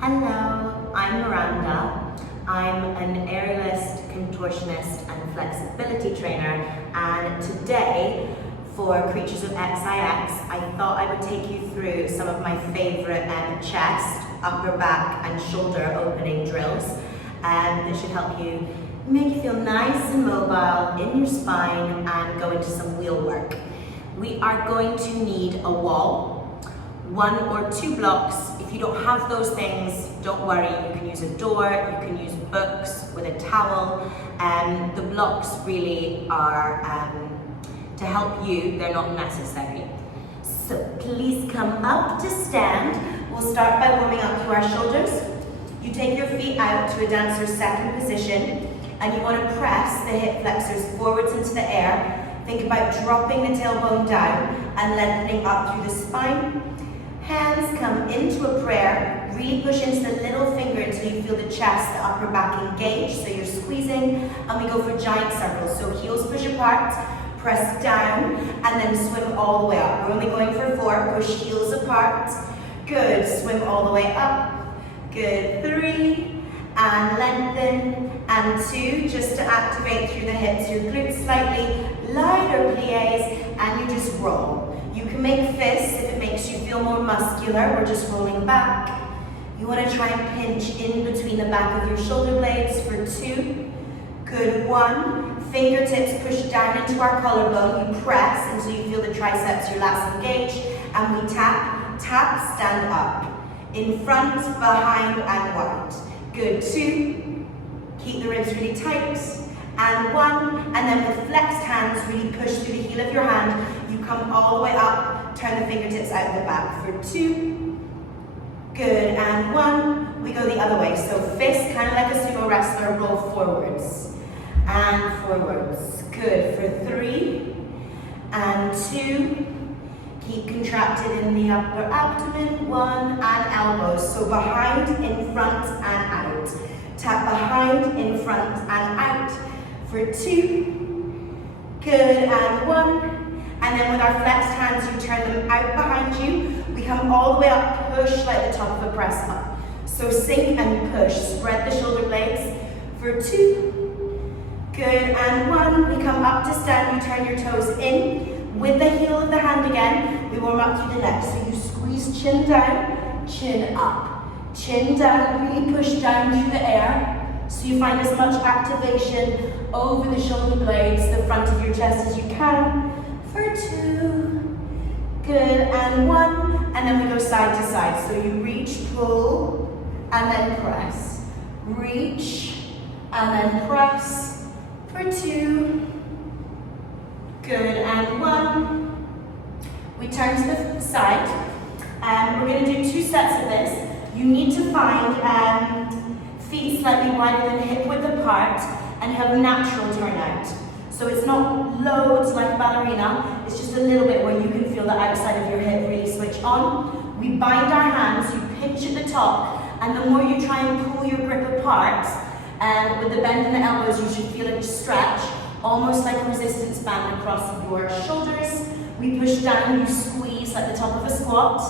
Hello, I'm Miranda. I'm an aerialist, contortionist and flexibility trainer, and today for Creatures of XIX, I thought I would take you through some of my favourite chest, upper back and shoulder opening drills that should help you make you feel nice and mobile in your spine and go into some wheel work. We are going to need a wall, 1 or 2 blocks. If you don't have those things, don't worry, you can use a door, you can use books with a towel. The blocks really are to help you, they're not necessary. So please come up to stand. We'll start by warming up to our shoulders. You take your feet out to a dancer's second position, and you want to press the hip flexors forwards into the air. Think about dropping the tailbone down and lengthening up through the spine. Hands come into a prayer, really push into the little finger until you feel the chest, the upper back engage, so you're squeezing, and we go for giant circles. So heels push apart, press down, and then swim all the way up. We're only going for 4, push heels apart. Good, swim all the way up. Good, 3, and lengthen, and 2, just to activate through the hips, your glutes slightly, lighter plies, and you just roll. You can make fists if it makes you feel more muscular. We're just rolling back. You want to try and pinch in between the back of your shoulder blades for 2. Good, 1. Fingertips push down into our collarbone. You press until you feel the triceps, your lats engage. And we tap, tap, stand up. In front, behind, and wide. Good, 2. Keep the ribs really tight. And 1, and then with flexed hands, really push through the heel of your hand. You come all the way up, turn the fingertips out the back for 2. Good, and 1. We go the other way. So fist, kind of like a sumo wrestler, roll forwards. And forwards. Good, for 3. And 2. Keep contracted in the upper abdomen. 1, and elbows. So behind, in front, and out. Tap behind, in front, and out. For 2, good, and 1, and then with our flexed hands, you turn them out behind you. We come all the way up, push like the top of a press up. So sink and push, spread the shoulder blades. For 2, good, and 1, we come up to stand, you turn your toes in. With the heel of the hand again, we warm up through the neck. So you squeeze chin down, chin up, chin down, really push down through the air. So you find as much activation over the shoulder blades, the front of your chest as you can. For 2, good, and 1, and then we go side to side. So you reach, pull, and then press. Reach, and then press. For 2, good, and 1. We turn to the side. We're going to do 2 sets of this. You need to find feet slightly wider than hip width apart, and you have a natural turnout. So it's not loads like ballerina, it's just a little bit where you can feel the outside of your hip really switch on. We bind our hands, you pinch at the top, and the more you try and pull your grip apart, with the bend in the elbows, you should feel it stretch, almost like a resistance band across your shoulders. We push down, you squeeze like the top of a squat,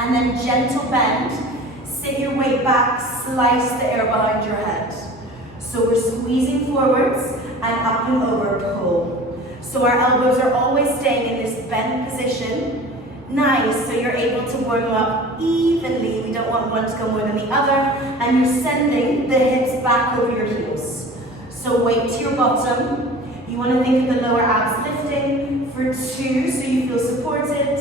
and then gentle bend. Sit your weight back, slice the air behind your head. So we're squeezing forwards and up and over, pull. So our elbows are always staying in this bent position. Nice, so you're able to warm up evenly. We don't want one to go more than the other. And you're sending the hips back over your heels. So weight to your bottom. You want to think of the lower abs lifting. For 2, so you feel supported.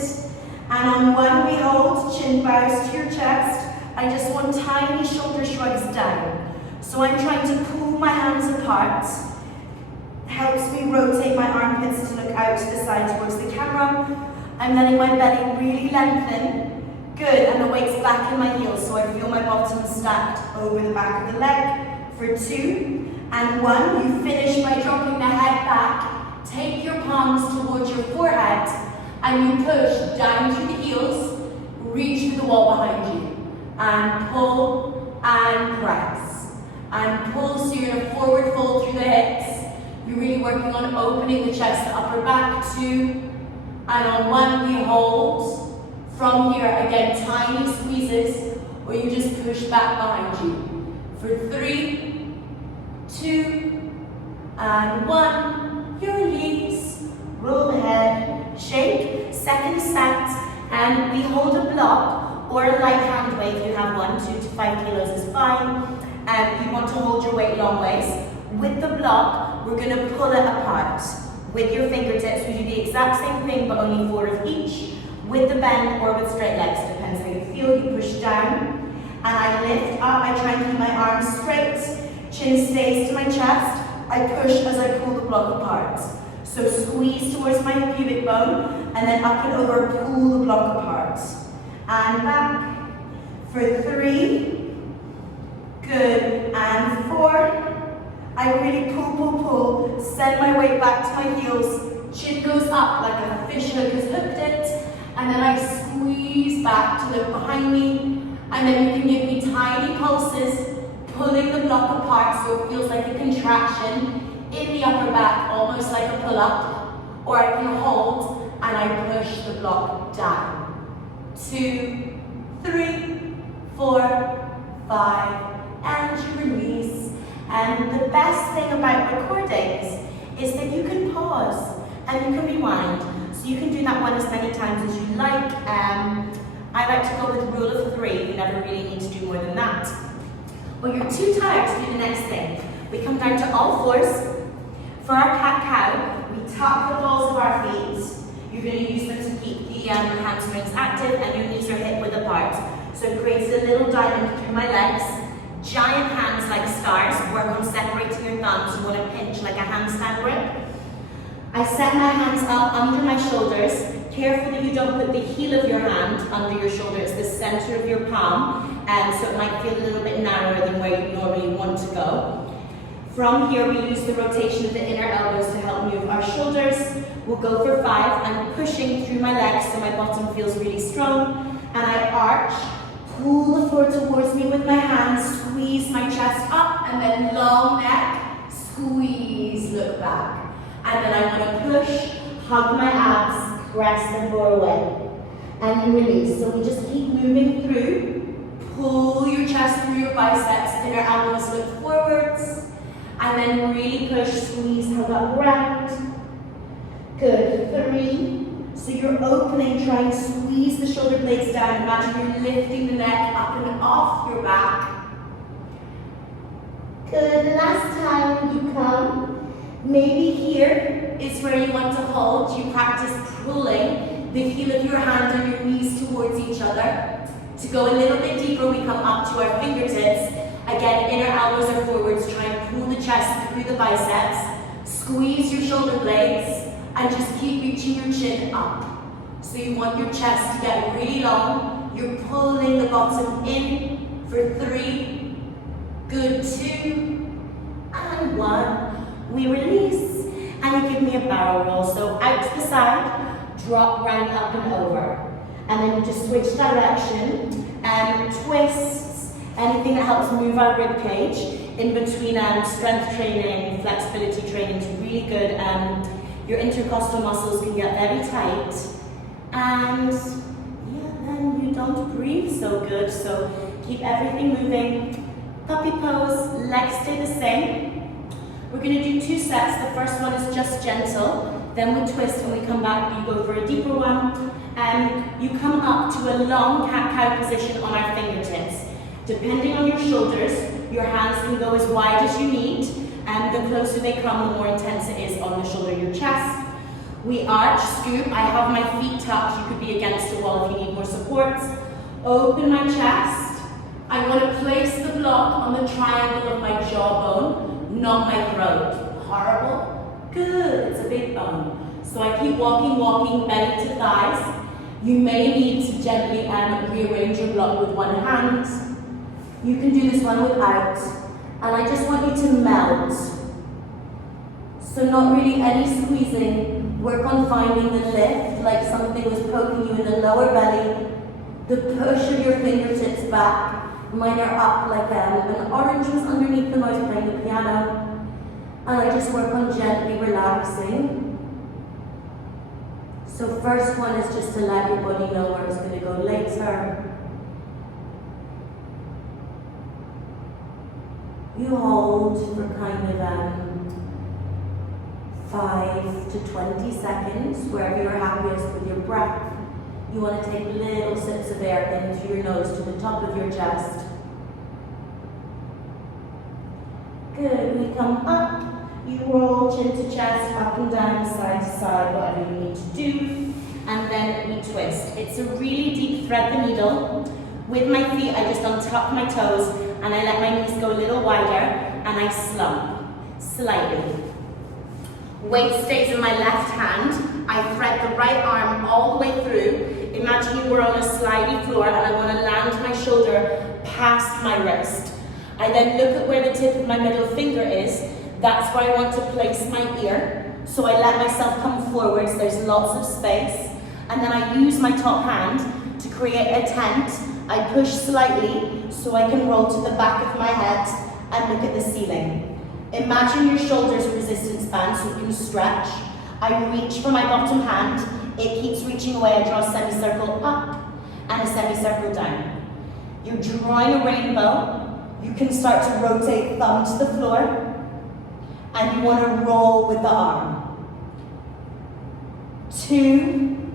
And on 1, we hold, chin bows to your chest. I just want tiny shoulder shrugs down. So I'm trying to pull my hands apart. Helps me rotate my armpits to look out to the side towards the camera. I'm letting my belly really lengthen. Good, and the weight's back in my heels, so I feel my bottom stacked over the back of the leg. For 2, and 1, you finish by dropping the head back. Take your palms towards your forehead, and you push down through the heels, reach through the wall behind you. And pull and press and pull, so you're in a forward fold through the hips. You're really working on opening the chest, the upper back. 2, and on 1 we hold. From here again, tiny squeezes or you just push back behind you. For 3, 2, and 1, you release, roll the head, shake, second set, and we hold a block or a light hand weight if you have one, 2 to 5 kilos is fine. You want to hold your weight long ways. With the block, we're going to pull it apart. With your fingertips, we do the exact same thing, but only 4 of each. With the bend or with straight legs, depends how you feel. You push down, and I lift up. I try and keep my arms straight. Chin stays to my chest. I push as I pull the block apart. So squeeze towards my pubic bone, and then up and over, pull the block apart. And back. For 3. Good. And 4. I really pull. Send my weight back to my heels. Chin goes up like a fish hook has hooked it. And then I squeeze back to look behind me. And then you can give me tiny pulses, pulling the block apart so it feels like a contraction in the upper back, almost like a pull-up. Or I can hold and I push the block down. 2, 3, 4, 5, and you release. And the best thing about recordings is that you can pause and you can rewind. So you can do that one as many times as you like. I like to go with rule of 3. You never really need to do more than that. When you're too tired to do the next thing, we come down to all fours. For our cat-cow, we tuck the balls of our feet. You're going to use them to keep the hamstrings active, and your knees are hip width apart. So it creates a little diamond through my legs. Giant hands like stars, work on separating your thumbs. You want to pinch like a handstand grip. I set my hands up under my shoulders. Careful that you don't put the heel of your hand under your shoulder. It's the center of your palm, so it might feel a little bit narrower than where you normally want to go. From here, we use the rotation of the inner elbows to help move our shoulders. We'll go for 5. I'm pushing through my legs so my bottom feels really strong. And I arch, pull the floor towards me with my hands, squeeze my chest up, and then long neck, squeeze, look back. And then I want to push, hug my abs, press and draw away. And you release. So we just keep moving through. Pull your chest through your biceps, inner elbows look forwards. And then really push, squeeze, hug up around. Good. 3. So you're opening, try and squeeze the shoulder blades down. Imagine you're lifting the neck up and off your back. Good. Last time you come, maybe here is where you want to hold. You practice pulling the heel of your hand and your knees towards each other. To go a little bit deeper, we come up to our fingertips. Again, inner elbows are forwards. Try and pull the chest through the biceps. Squeeze your shoulder blades and just keep reaching your chin up. So you want your chest to get really long. You're pulling the bottom in for 3. Good. 2 and 1. We release and you give me a barrel roll. So out to the side, drop round up and over. And then you just switch direction and twists, anything that helps move our rib cage in between strength training, flexibility training is really good. Your intercostal muscles can get very tight. And yeah, then you don't breathe so good. So keep everything moving. Puppy pose, legs stay the same. We're going to do 2 sets. The first one is just gentle. Then we twist and we come back. You go for a deeper one. You come up to a long cat-cow position on our fingertips. Depending on your shoulders, your hands can go as wide as you need, and the closer they come, the more intense it is on the shoulder of your chest. We arch, scoop. I have my feet tucked. You could be against the wall if you need more support. Open my chest. I want to place the block on the triangle of my jawbone, not my throat. Horrible? Good. It's a big bone. So I keep walking, belly to thighs. You may need to gently rearrange your block with one hand. You can do this one without. And I just want you to melt. So not really any squeezing. Work on finding the lift, like something was poking you in the lower belly. The push of your fingertips back. Mine are up like an orange was underneath them. I was playing the piano. And I just work on gently relaxing. So first one is just to let your body know where it's going to go later. You hold for kind of 5 to 20 seconds, wherever you're happiest with your breath. You want to take little sips of air in through your nose to the top of your chest. Good, we come up, you roll chin to chest, up and down, side to side, whatever you need to do, and then we twist. It's a really deep thread the needle. With my feet, I just untuck my toes, and I let my knees go a little wider, and I slump, slightly. Weight stays in my left hand. I thread the right arm all the way through. Imagine you were on a slidey floor and I want to land my shoulder past my wrist. I then look at where the tip of my middle finger is. That's where I want to place my ear. So I let myself come forwards. There's lots of space. And then I use my top hand to create a tent. I push slightly so I can roll to the back of my head and look at the ceiling. Imagine your shoulders resistance band so you can stretch. I reach for my bottom hand. It keeps reaching away. I draw a semicircle up and a semicircle down. You're drawing a rainbow. You can start to rotate thumb to the floor. And you want to roll with the arm. 2.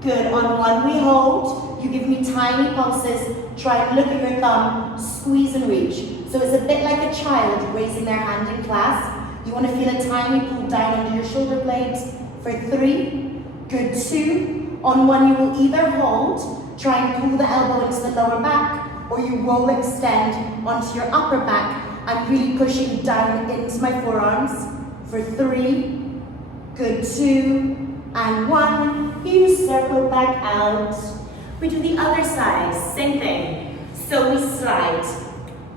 Good. On 1 we hold. You give me tiny pulses. Try and look at your thumb. Squeeze and reach. So it's a bit like a child raising their hand in class. You want to feel a tiny pull down under your shoulder blades for 3. Good. 2. On 1 you will either hold, try and pull the elbow into the lower back, or you roll extend onto your upper back. I'm really pushing down into my forearms for 3. Good. 2 and 1. You circle back out. We do the other side, same thing. So we slide.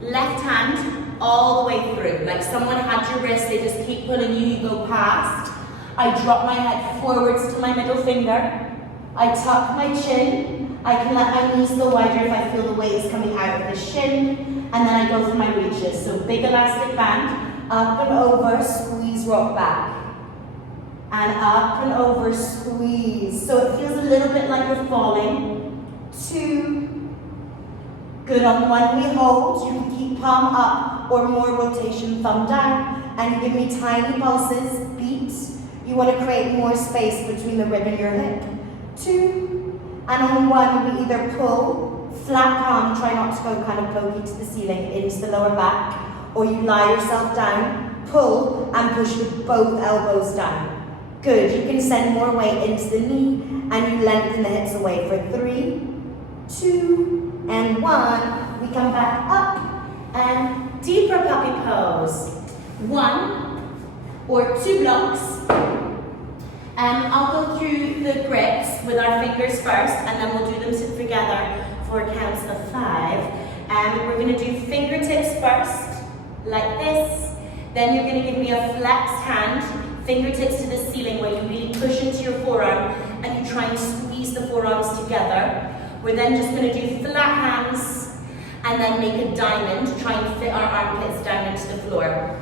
Left hand all the way through. Like someone had your wrist, they just keep pulling you, you go past. I drop my head forwards to my middle finger. I tuck my chin. I can let my knees go wider if I feel the weight is coming out of the shin. And then I go for my reaches. So big elastic band, up and over, squeeze, rock back. And up and over, squeeze. So it feels a little bit like you're falling. 2. Good. On 1 we hold. You can keep palm up or more rotation, thumb down. And you give me tiny pulses, beats. You want to create more space between the rib and your hip. 2. And on 1 we either pull, flat palm, try not to go kind of pokey to the ceiling, into the lower back. Or you lie yourself down, pull, and push with both elbows down. Good. You can send more weight into the knee and you lengthen the hips away for 3, 2, and 1. We come back up and deeper puppy pose. 1 or 2 blocks. I'll go through the grips with our fingers first and then we'll do them together for counts of 5. We're going to do fingertips first, like this. Then you're going to give me a flexed hand, fingertips to the ceiling where you really push into your forearm and you try and squeeze the forearms together. We're then just going to do flat hands and then make a diamond, try and fit our armpits down into the floor.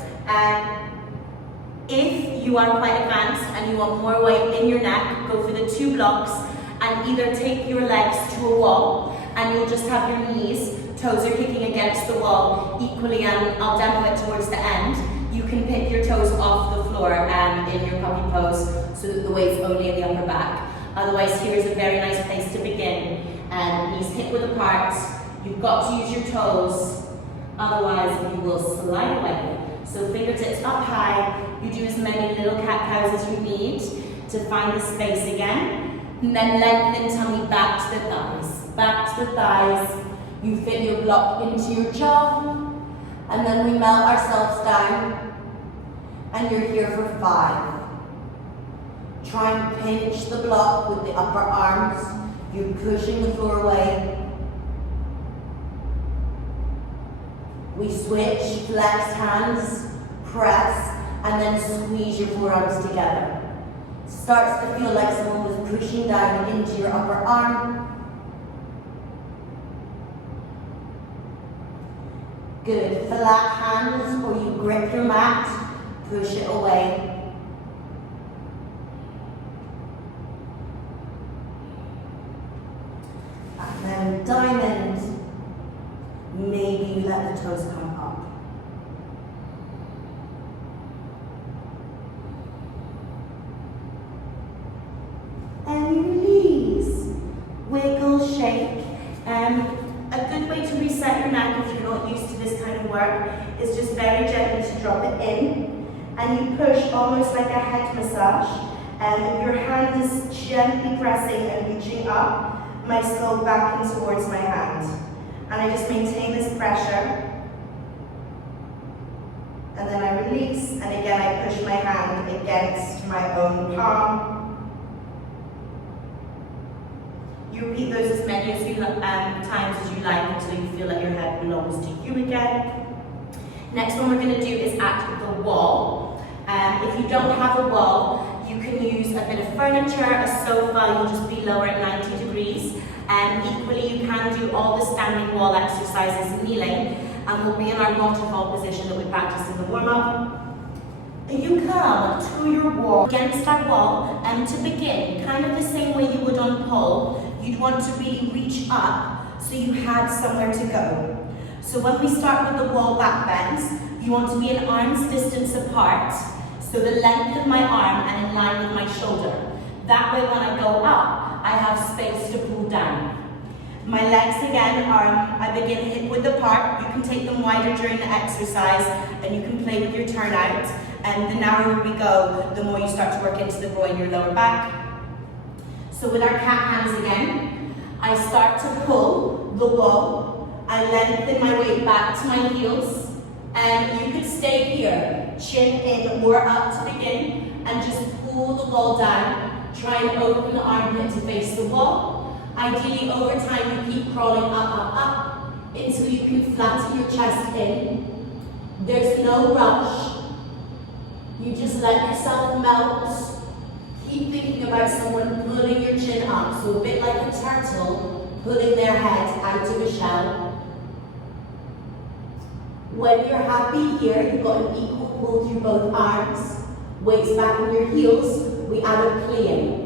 If you are quite advanced and you want more weight in your neck, go for the 2 blocks and either take your legs to a wall and you'll just have your knees, toes are kicking against the wall equally, and I'll demo it towards the end. You can pick your toes off the floor in your puppy pose so that the weight's only in the upper back. Otherwise, here's a very nice place to begin. Knees hip width apart. You've got to use your toes, otherwise you will slide away. So fingertips up high. You do as many little cat-cows as you need to find the space again. And then lengthen tummy back to the thighs. Back to the thighs. You fit your block into your jaw. And then we melt ourselves down. And you're here for 5. Try and pinch the block with the upper arms. You're pushing the floor away. We switch, flex hands, press, and then squeeze your forearms together. Starts to feel like someone was pushing down into your upper arm. Good. Flat hands, or you grip your mat, push it away. And then diamond. Maybe you let the toes come up. And you release. Wiggle, shake. A good way to reset your neck if you're not used to this kind of work is just very gently to drop it in. And you push almost like a head massage. Your hand is gently pressing and reaching up my skull back and towards my hand. And I just maintain this pressure. And then I release, and again I push my hand against my own palm. You repeat those as many as you times as you like until you feel like your head belongs to you again. Next one we're going to do is at the wall. If you don't have a wall, you can use a bit of furniture, a sofa, you'll just be lower at 90 degrees. Equally, you can do all the standing wall exercises kneeling, and we'll be in our waterfall position that we practiced in the warm-up. You come to your wall, against our wall, and to begin, kind of the same way you would on pole, you'd want to really reach up so you had somewhere to go. So when we start with the wall back bends, you want to be an arm's distance apart, so the length of my arm and in line with my shoulder. That way when I go up, I have space to pull down. My legs again are, I begin hip width apart. You can take them wider during the exercise and you can play with your turnout. And the narrower we go, the more you start to work into the groin, your lower back. So with our cat hands again, I start to pull the wall. I lengthen my weight back to my heels. And you could stay here, chin in or up to begin, and just pull the wall down. Try and open the armpit to face the wall. Ideally, over time, you keep crawling up, until you can flatten your chest in. There's no rush. You just let yourself melt. Keep thinking about someone pulling your chin up, so a bit like a turtle pulling their head out of a shell. When you're happy here, you've got an equal pull through both arms. Weights back on your heels. We add a plie.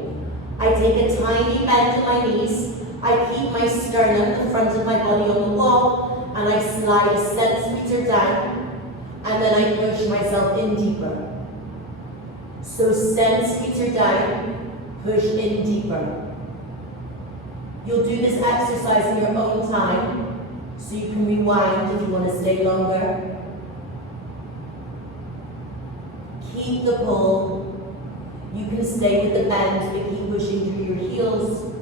I take a tiny bend in my knees. I keep my sternum, the front of my body, on the wall, and I slide a centimeter down, and then I push myself in deeper. So centimeter down, push in deeper. You'll do this exercise in your own time, so you can rewind if you want to stay longer. Keep the pull. You can stay with the bend, but keep pushing through your heels.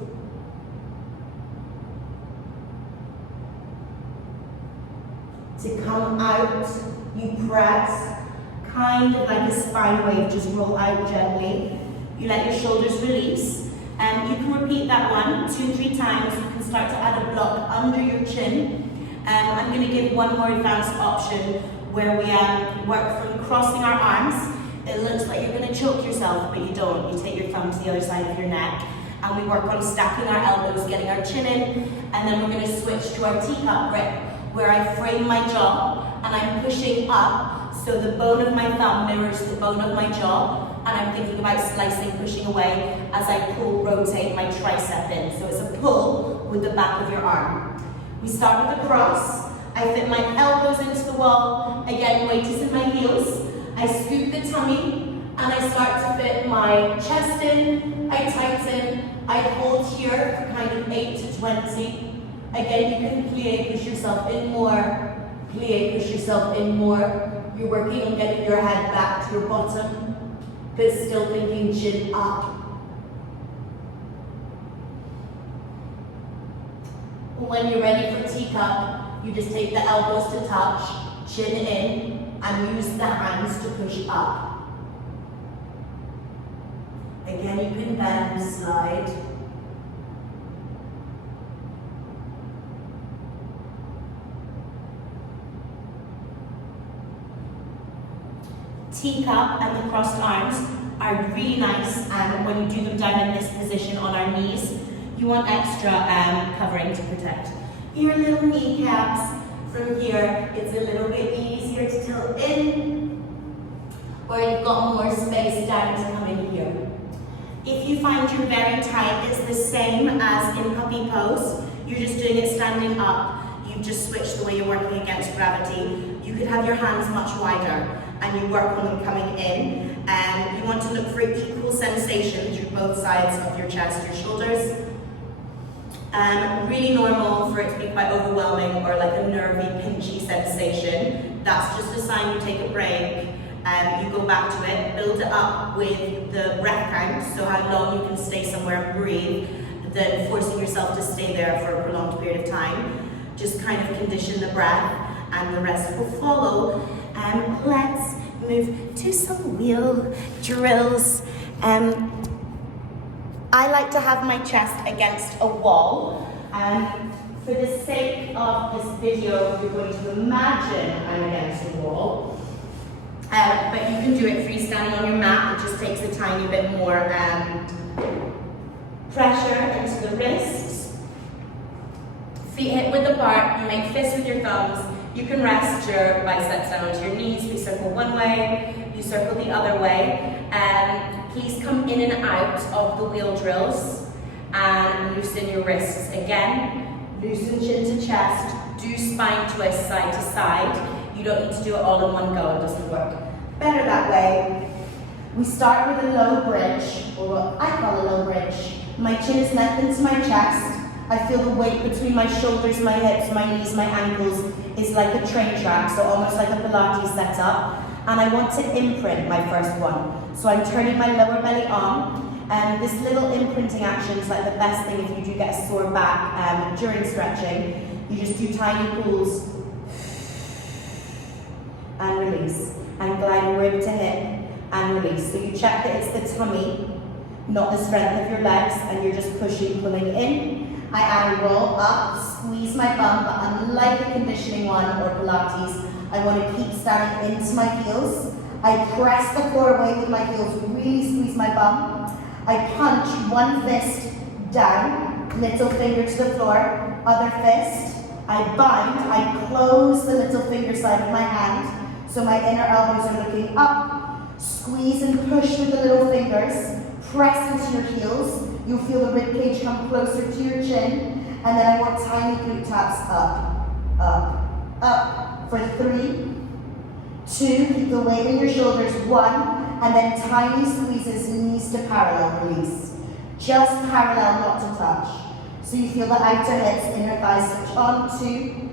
To come out, you press, kind of like a spine wave, just roll out gently. You let your shoulders release. And you can repeat that 1, 2, 3 times. You can start to add a block under your chin. I'm going to give one more advanced option where we work from crossing our arms. It looks like you're going to choke yourself, but you don't. You take your thumb to the other side of your neck, and we work on stacking our elbows, getting our chin in, and then we're going to switch to our teacup grip, where I frame my jaw, and I'm pushing up, so the bone of my thumb mirrors the bone of my jaw, and I'm thinking about slicing, pushing away as I pull, rotate my tricep in. So it's a pull with the back of your arm. We start with the cross. I fit my elbows into the wall. Again, weight is in my heels. I scoop the tummy, and I start to fit my chest in. I tighten. I hold here for kind of 8 to 20. Again, you can plie, push yourself in more. Plie, push yourself in more. You're working on getting your head back to your bottom, but still thinking chin up. When you're ready for teacup, you just take the elbows to touch, chin in, and use the hands to push up. Again, you can bend, slide. Teacup and the crossed arms are really nice, and when you do them down in this position on our knees, you want extra covering to protect your little kneecaps. From here, it's a little bit easier to tilt in, or you've got more space down to come in here. If you find you're very tight, it's the same as in puppy pose. You're just doing it standing up. You you've just switched the way you're working against gravity, you could have your hands much wider and you work on them coming in. And you want to look for equal sensation through both sides of your chest, your shoulders. Really normal for it to be quite overwhelming or like a nervy, pinchy sensation. That's just a sign you take a break. You go back to it, build it up with the breath count, so how long you can stay somewhere and breathe, than forcing yourself to stay there for a prolonged period of time. Just kind of condition the breath and the rest will follow. Let's move to some wheel drills. I like to have my chest against a wall. For the sake of this video, you're going to imagine I'm against a wall. But you can do it freestanding on your mat. It just takes a tiny bit more pressure into the wrists. Feet hip width apart. You make fists with your thumbs. You can rest your biceps down onto your knees. We circle one way, you circle the other way. Please come in and out of the wheel drills and loosen your wrists again. Loosen chin to chest. Do spine twist side to side. You don't need to do it all in one go, it doesn't work. Better that way. We start with a low bridge, or what I call a low bridge. My chin is lengthened to my chest. I feel the weight between my shoulders, my hips, my knees, my ankles is like a train track, so almost like a Pilates setup. And I want to imprint my first one. So I'm turning my lower belly on. And this little imprinting action is like the best thing if you do get a sore back during stretching. You just do tiny pulls and release. And glide rib to hip and release. So you check that it's the tummy, not the strength of your legs, and you're just pushing, pulling in. I add a roll up, squeeze my bum, but unlike a conditioning one or Pilates, I want to keep standing into my heels. I press the floor away with my heels, really squeeze my bum. I punch one fist down, little finger to the floor, other fist. I bind, I close the little finger side of my hand, so my inner elbows are looking up. Squeeze and push with the little fingers. Press into your heels. You'll feel the rib cage come closer to your chin. And then I want tiny glute taps up, up, up. For 3, 2, keep the weight in your shoulders, 1, and then tiny squeezes, knees to parallel, release. Just parallel, not to touch. So you feel the outer hips, inner thighs switch on, 2.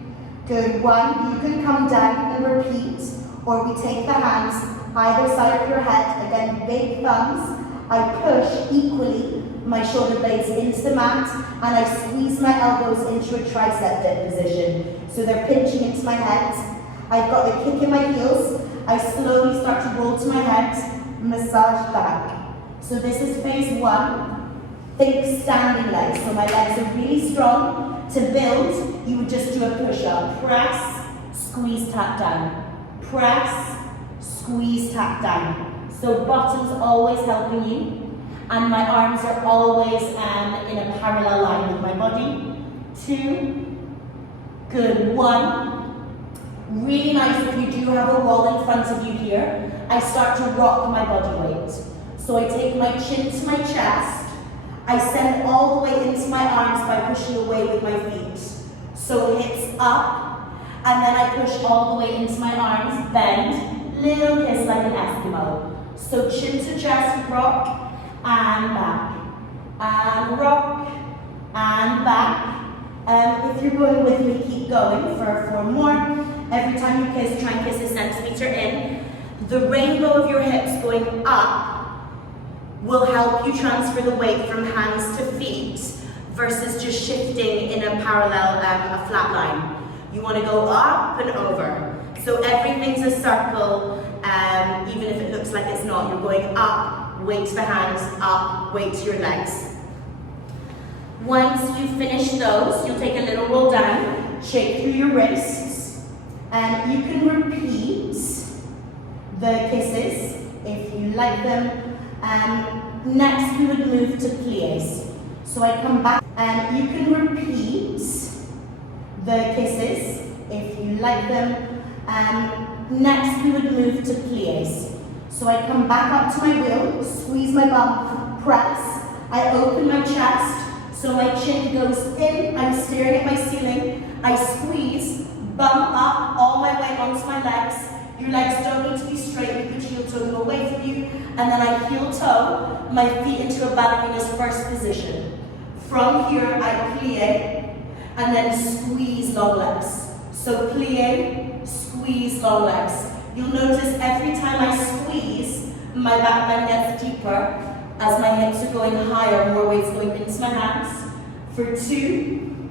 Good, 1. You can come down and repeat, or we take the hands either side of your head, again, big thumbs. I push equally my shoulder blades into the mat, and I squeeze my elbows into a tricep dip position. So they're pinching into my head. I've got the kick in my heels. I slowly start to roll to my head, massage back. So this is phase 1. Think standing legs. So my legs are really strong. To build, you would just do a push-up. Press, squeeze, tap down. Press, squeeze, tap down. So bottom's always helping you. And my arms are always in a parallel line with my body. 2. Good. 1. Really nice if you do have a wall in front of you here. I start to rock my body weight. So I take my chin to my chest. I send all the way into my arms by pushing away with my feet. So hips up, and then I push all the way into my arms, bend, little kiss like an Eskimo. So chin to chest, rock, and back, and rock, and back. If you're going with me, keep going for 4 more. Every time you kiss, try and kiss a centimeter in. The rainbow of your hips going up will help you transfer the weight from hands to feet versus just shifting in a parallel, a flat line. You want to go up and over. So everything's a circle, even if it looks like it's not. You're going up, weight to the hands, up, weight to your legs. Once you finish those, you'll take a little roll down, shake through your wrists, and you can repeat the kisses if you like them. Next, we would move to pliés. So I come back, and you can repeat the kisses if you like them. Next, we would move to pliés. So I come back up to my wheel, squeeze my bum, press. I open my chest, so my chin goes in. I'm staring at my ceiling. I squeeze, bum up all my way onto my legs. Your legs don't need to be straight, you could heel toe them away from you. And then I heel toe my feet into a ballerina's first position. From here, I plie, and then squeeze long legs. So plie, squeeze long legs. You'll notice every time I squeeze, my back bend gets deeper as my hips are going higher, more weight's going into my hands. For 2,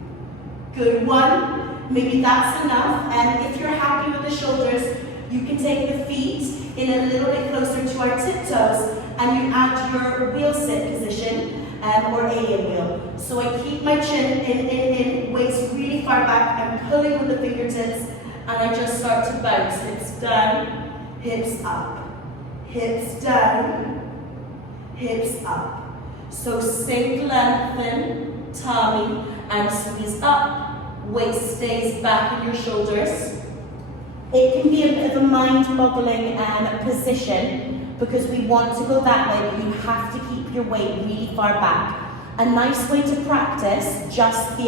good 1, maybe that's enough. And if you're happy with the shoulders, you can take the feet in a little bit closer to our tiptoes and you add your wheel sit position or alien wheel. So I keep my chin in, waist really far back, I'm pulling with the fingertips and I just start to bounce. Hips down, hips up, hips down, hips up. So sink, lengthen, tummy and squeeze up, waist stays back in your shoulders. It can be a bit of a mind-boggling position because we want to go that way, but you have to keep your weight really far back. A nice way to practice just the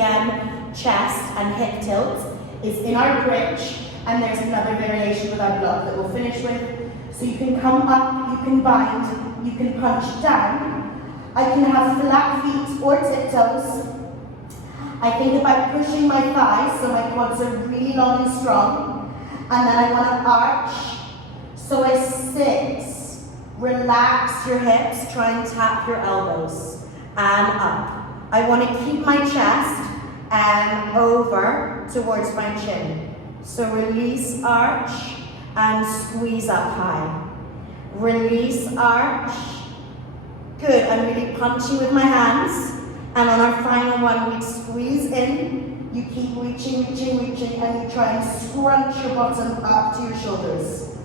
chest and hip tilt is in our bridge, and there's another variation with our block that we'll finish with. So you can come up, you can bind, you can punch down. I can have flat feet or tiptoes. I think about pushing my thighs so my quads are really long and strong. And then I want to arch. So I sit, relax your hips, try and tap your elbows, and up. I want to keep my chest over towards my chin. So release, arch, and squeeze up high. Release, arch. Good, I'm really punching with my hands. And on our final one, we squeeze in. You keep reaching, and you try and scrunch your bottom up to your shoulders.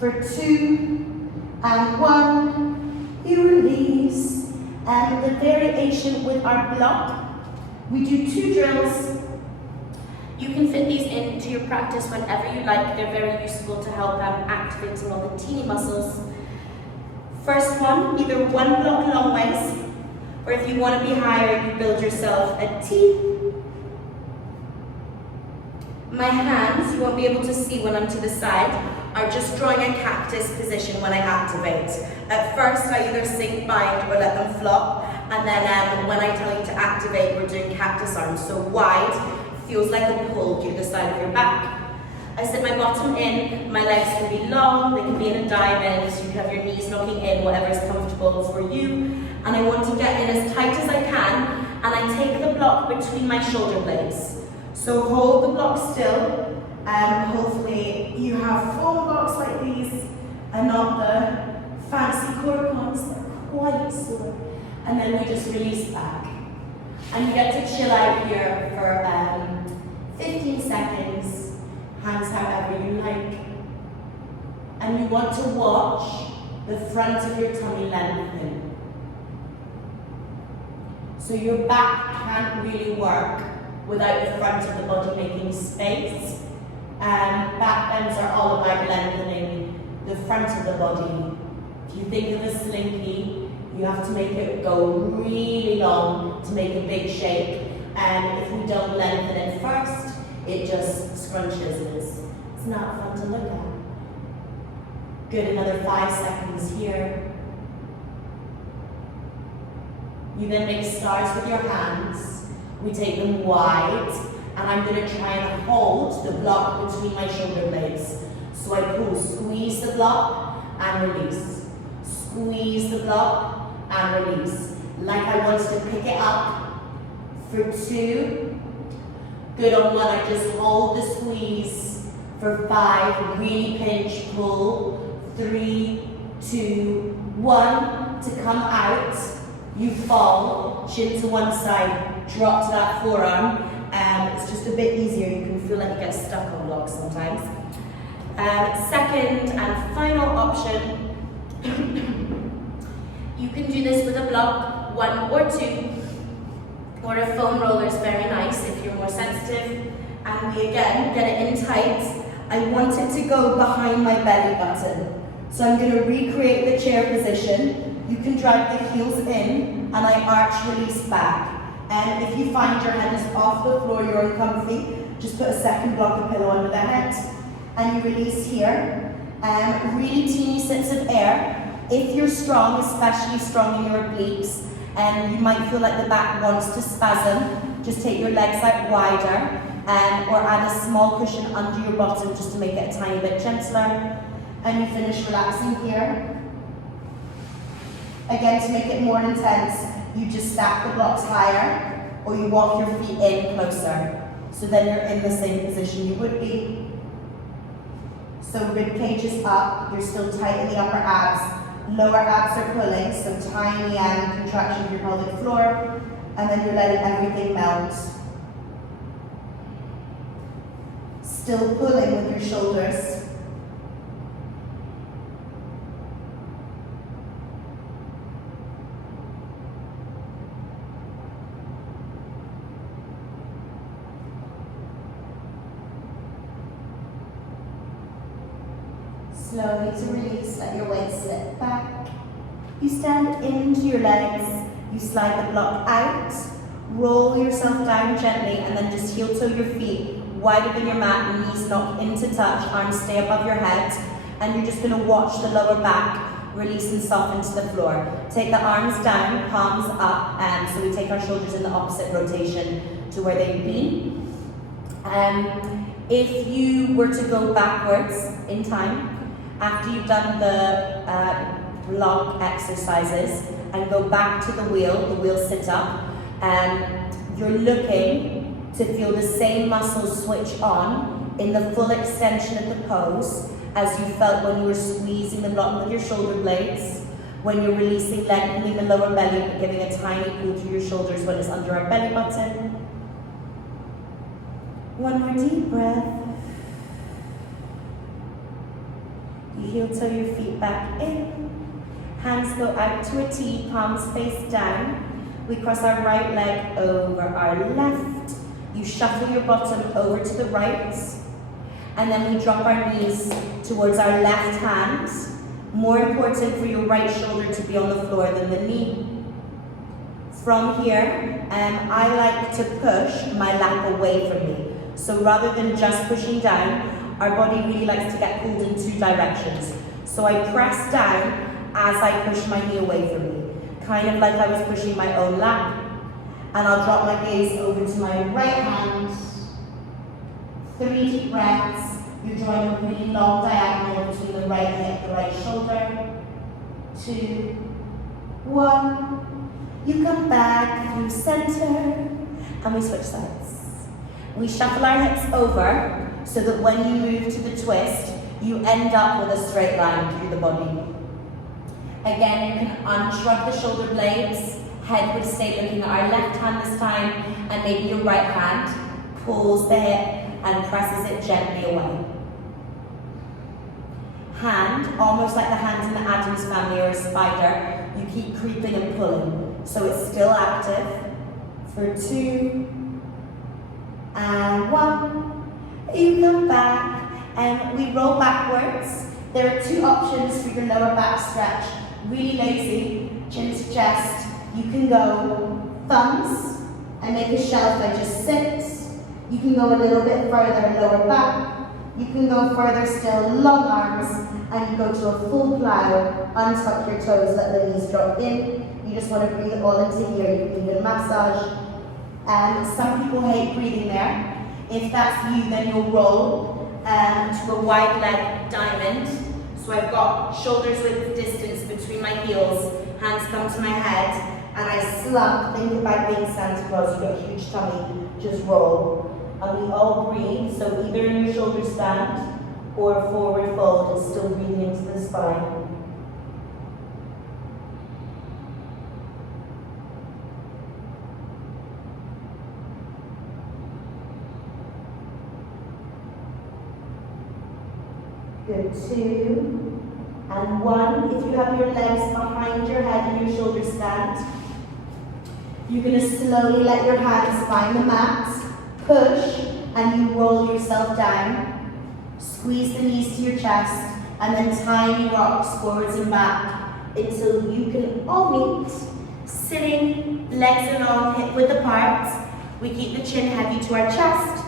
For 2 and 1, you release. And the variation with our block, we do 2 drills. You can fit these into your practice whenever you like. They're very useful to help activating all the teeny muscles. First one, either 1 block long ways, or if you want to be higher, you build yourself a T. My hands, you won't be able to see when I'm to the side, are just drawing a cactus position when I activate. At first, I either sink, bind, or let them flop, and then when I tell you to activate, we're doing cactus arms. So wide, feels like a pull through the side of your back. I sit my bottom in, my legs can be long, they can be in a diamond, you can have your knees knocking in, whatever is comfortable for you. And I want to get in as tight as I can, and I take the block between my shoulder blades. So hold the block still, hopefully you have foam blocks like these, and not the fancy cork ones that are quite sore. And then we just release back. And you get to chill out here for 15 seconds, hands however you like. And you want to watch the front of your tummy lengthen. So your back can't really work without the front of the body making space. Back bends are all about lengthening the front of the body. If you think of a slinky, you have to make it go really long to make a big shape. And if we don't lengthen it first, it just scrunches. It's not fun to look at. Good, another 5 seconds here. You then make stars with your hands. We take them wide, and I'm going to try and hold the block between my shoulder blades. So I pull, squeeze the block, and release. Squeeze the block, and release. Like I wanted to pick it up. For 2. Good, on 1, I just hold the squeeze. For 5, really pinch, pull. 3, 2, 1. To come out, you fall, chin to one side. Drop to that forearm. It's just a bit easier. You can feel like you get stuck on blocks sometimes. Second and final option, you can do this with a block, 1 or 2, or a foam roller is very nice if you're more sensitive. And we again get it in tight. I want it to go behind my belly button. So I'm going to recreate the chair position. You can drag the heels in, and I arch, release back. And if you find your head is off the floor, you're uncomfy, just put a second block of pillow under the head. And you release here. Really teeny sips of air. If you're strong, especially strong in your obliques, you might feel like the back wants to spasm, just take your legs out wider, or add a small cushion under your bottom just to make it a tiny bit gentler. And you finish relaxing here. Again, to make it more intense, you just stack the blocks higher, or you walk your feet in closer. So then you're in the same position you would be. So rib cage is up, you're still tight in the upper abs. Lower abs are pulling, so tiny contraction of your pelvic floor, and then you're letting everything melt. Still pulling with your shoulders. Slowly to release, let your weight slip back. You stand into your legs, you slide the block out, roll yourself down gently, and then just heel toe your feet wider than your mat, knees knock into touch, arms stay above your head, and you're just going to watch the lower back release and soften to the floor. Take the arms down, palms up, so we take our shoulders in the opposite rotation to where they've been. If you were to go backwards in time, after you've done the block exercises and go back to the wheel sit up, you're looking to feel the same muscles switch on in the full extension of the pose as you felt when you were squeezing the block with your shoulder blades, when you're releasing, lengthening the lower belly, but giving a tiny pull through your shoulders when it's under our belly button. One more deep breath. You heel toe your feet back in. Hands go out to a T, palms face down. We cross our right leg over our left. You shuffle your bottom over to the right. And then we drop our knees towards our left hand. More important for your right shoulder to be on the floor than the knee. From here, I like to push my lap away from me. So rather than just pushing down, our body really likes to get pulled in two directions. So I press down as I push my knee away from me, kind of like I was pushing my own lap. And I'll drop my gaze over to my right hand. 3 deep breaths. You're drawing a really long diagonal between the right hip and the right shoulder. 2, 1. You come back through center, and we switch sides. We shuffle our hips over so that when you move to the twist, you end up with a straight line through the body. Again, you can unshrug the shoulder blades. Head would stay looking at our left hand this time, and maybe your right hand pulls the hip and presses it gently away. Hand, almost like the hand in the Addams family or a spider, you keep creeping and pulling. So it's still active. For 2, and 1. You come back, and we roll backwards. There are 2 options for your lower back stretch. Really lazy, chin to chest. You can go thumbs and make a shelf that just sits. You can go a little bit further, lower back. You can go further still, long arms, and you go to a full plow. Untuck your toes, let the knees drop in. You just want to breathe it all into here. You can even massage. Some people hate breathing there. If that's you, then you'll roll to a wide leg diamond. So I've got shoulders width distance between my heels, hands come to my head, and I slump. Think about being Santa Claus, you've got a huge tummy, just roll. And we all breathe, so either in your shoulder stand or forward fold and still breathing into the spine. Good, 2, and 1. If you have your legs behind your head and your shoulders stand, you're going to slowly let your hands find the mat, push, and you roll yourself down. Squeeze the knees to your chest, and then tiny rocks forwards and back until you can all meet. Sitting, legs along, hip width apart. We keep the chin heavy to our chest.